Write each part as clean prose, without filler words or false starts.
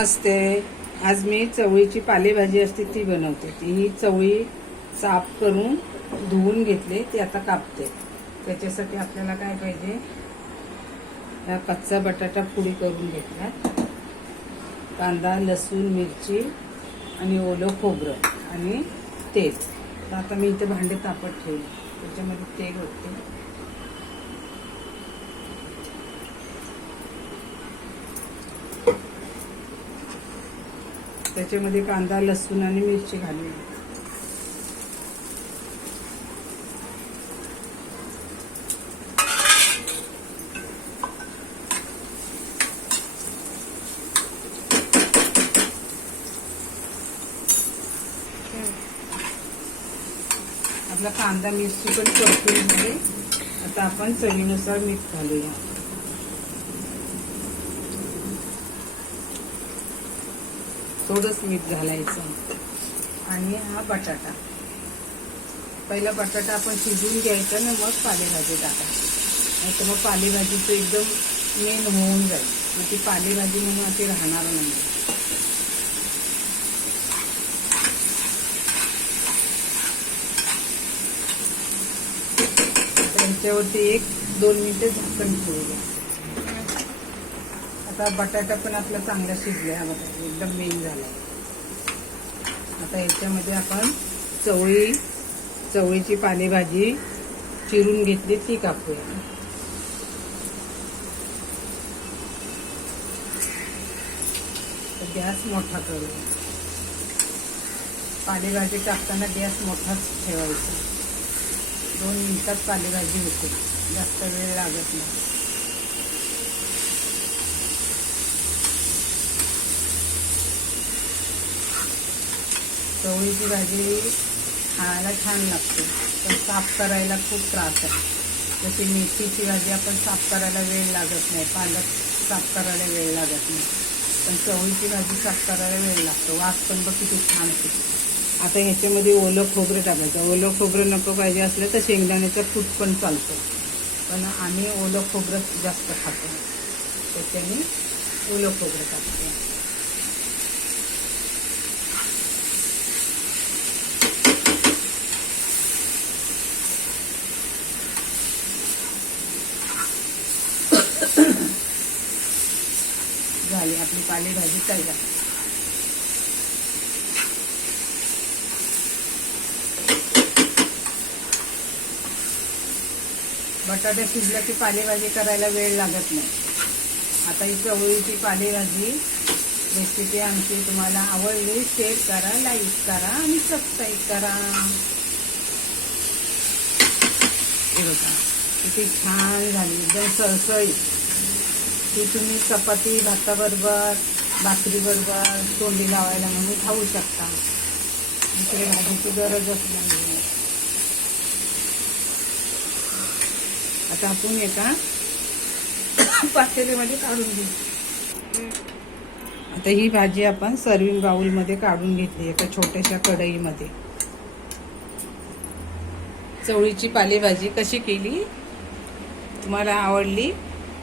असते. आज मी चवळीची पालेभाजी असते ती बनवते. ही चवळी साफ करून धुवून घेतले, ती आता कापते. त्याच्यासाठी आपल्याला काय पाहिजे, कच्चा बटाटा पुडी करून घेतला, कांदा, लसूण, मिरची आणि ओलं खोबरं आणि तेल. तर आता मी इथे भांडे तापत ठेवले, त्याच्यामध्ये तेल होते. त्याच्यामध्ये कांदा, लसूण आणि मिरची घालून आपला कांदा मिरची पण परतून घेतली. आता आपण चवीनुसार मीठ घालूया. थोडंच मीठ घालायचं. आणि हा बटाटा, पहिला बटाटा आपण शिजवून घ्यायचा ना, मग पालेभाजी टाकायची. नाही तर मग पालेभाजीचं एकदम मेन होऊन जाईल, मग ती पालेभाजी म्हणून अशी राहणार नाही. त्याच्यावरती 1-2 मिनिटं झाकण ठेवूया. आता बटाटा पण आपला चांगला शिजला, हा बटाटा एकदम मेन झाला. आता याच्यामध्ये आपण चवळीची पालेभाजी चिरून घेतली, ती कापूया. गॅस मोठा करूया. पालेभाजी टाकताना गॅस मोठाच ठेवायचा. 2 मिनिटात पालेभाजी होते, जास्त वेळ लागत नाही. चवळीची भाजी खायला छान लागते, पण साफ करायला खूप त्रास आहे. जशी मेथीची भाजी आपण साफ करायला वेळ लागत नाही, पालक साफ करायला वेळ लागत नाही, पण चवळीची भाजी साफ करायला वेळ लागतो. वास पण बघ किती छान येतो. आता ह्याच्यामध्ये ओलं खोबरं टाकायचं. ओलं खोबरं नको पाहिजे असलं तर शेंगदाण्याचं कूट पण चालतं, पण आम्ही ओलं खोबरं जास्त खातो, त्याच्याने ओलं खोबरं टाकतो. झाली आपली पालेभाजी तयार. बटाटा शिजला की पालेभाजी करायला वेळ लागत नाही. आता ही चवळीची पालेभाजी रेसिपी आमची तुम्हाला आवडली, शेअर करा, लाईक करा आणि सबस्क्राईब करा. हे बघा किती छान झाली, एकदम सळसळीत. ती तुम्ही चपाती, भाताबरोबर, भाकरीबरोबर तोंडी लावायला म्हणून खाऊ शकता. दुसरी भाजीची गरजच नाही. आता आपण एका पातेल्यामध्ये काढून घेऊ. आता ही भाजी आपण सर्विंग बाउलमध्ये काढून घेतली, एका छोट्याशा कढईमध्ये. चवळीची पालेभाजी कशी केली, तुम्हाला आवडली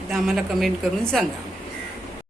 तर आम्हाला कमेंट करून सांगा.